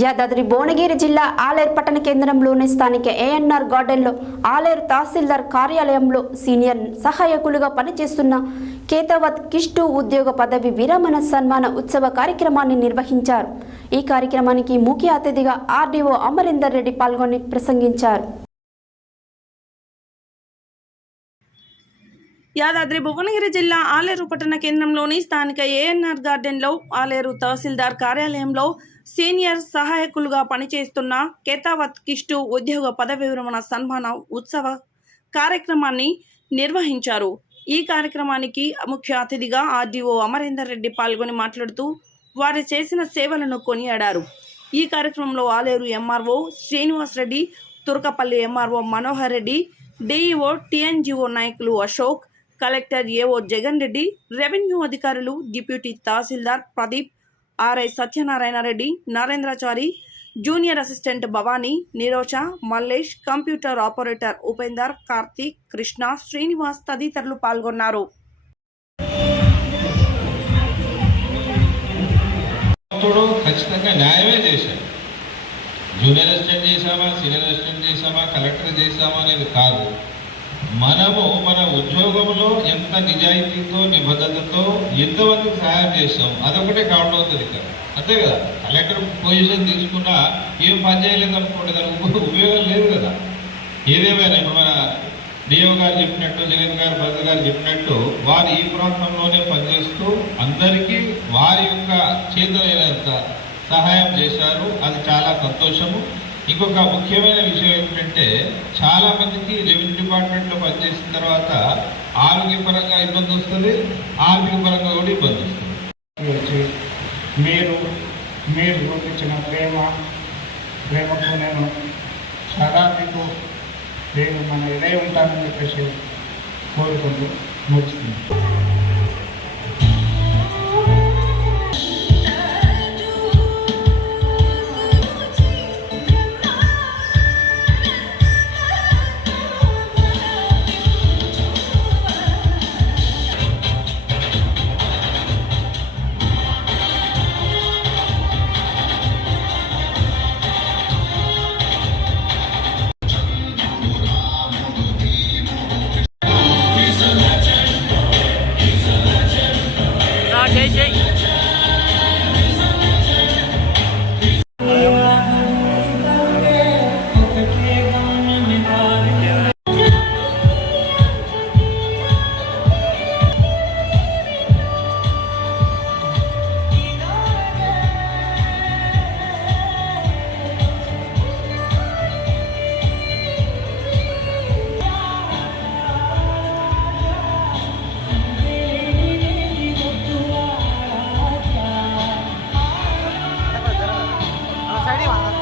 యాదాద్రి భువనగిరి జిల్లా ఆలేరు పట్టణ కేంద్రంలోని స్థానిక ఏఎన్ఆర్ గార్డెన్లో ఆలేరు తహసీల్దార్ కార్యాలయంలో సీనియర్ సహాయకులుగా పనిచేస్తున్న కేతావత్ కిష్టు ఉద్యోగ పదవి విరమణ సన్మాన ఉత్సవ కార్యక్రమాన్ని నిర్వహించారు. ఈ కార్యక్రమానికి ముఖ్య అతిథిగా ఆర్డీఓ అమరేందర్ రెడ్డి పాల్గొని ప్రసంగించారు. యాదాద్రి భువనగిరి జిల్లా ఆలేరు పట్టణ కేంద్రంలోని స్థానిక ఏఎన్ఆర్ గార్డెన్లో ఆలేరు తహసీల్దార్ కార్యాలయంలో సీనియర్ సహాయకులుగా పనిచేస్తున్న కేతావత్ కిష్టు ఉద్యోగ పదవి విరమణ సన్మాన ఉత్సవ కార్యక్రమాన్ని నిర్వహించారు. ఈ కార్యక్రమానికి ముఖ్య అతిథిగా ఆర్డీఓ అమరేందర్ రెడ్డి పాల్గొని మాట్లాడుతూ వారు చేసిన సేవలను కొనియాడారు. ఈ కార్యక్రమంలో Aleru MRO Srinivas Reddy, Turkapalli MRO Manohar Reddy, DEO TNGO నాయకులు Ashok, collector AO Jagan Reddy, revenue అధికారులు, deputy tahsildar Pradeep, RI Satyanarayana Reddy, Narendrachari, junior assistant Bhavani, Nirosha, Mallesh, computer operator Upender, Karthik, Krishna, Srinivas తదితరులు పాల్గొన్నారు. ఖచ్చితంగా న్యాయమే చేశారు. జూనియర్ అసిస్టెంట్ చేశామా, సీనియర్ అసిస్టెంట్ చేశామా, కలెక్టర్ చేశామా అనేది కాదు. మనము మన ఉద్యోగంలో ఎంత నిజాయితీతో నిబద్ధతతో ఎంతమందికి సహాయం చేస్తాం అదొకటే కౌంట్ అవుతుంది కదా, అంతే కదా. కలెక్టర్ పొజిషన్ తీసుకున్నా ఏం పని చేయలేదు అనుకోండి, దానికి ఉపయోగం లేదు కదా. ఏదేమైనా ఇప్పుడు మన డిఓ గారు చెప్పినట్టు, జగన్ గారు, భరత్ గారు చెప్పినట్టు వారు ఈ ప్రాంతంలోనే పనిచేస్తూ అందరికీ వారి యొక్క చేతనైనంత సహాయం చేశారు. అది చాలా సంతోషము. ఇంకొక ముఖ్యమైన విషయం ఏంటంటే, చాలా మందికి రెవెన్యూ డిపార్ట్మెంట్లో పనిచేసిన తర్వాత ఆరోగ్యపరంగా ఇబ్బంది వస్తుంది, ఆర్థిక పరంగా కూడా ఇబ్బంది వస్తుంది. మీరు చూపించిన ప్రేమకు నేను సదా మీకు నేను మన ఇదే ఉంటానని చెప్పేసి కోరుకుంటూ ముగిస్తుంది. Sorry,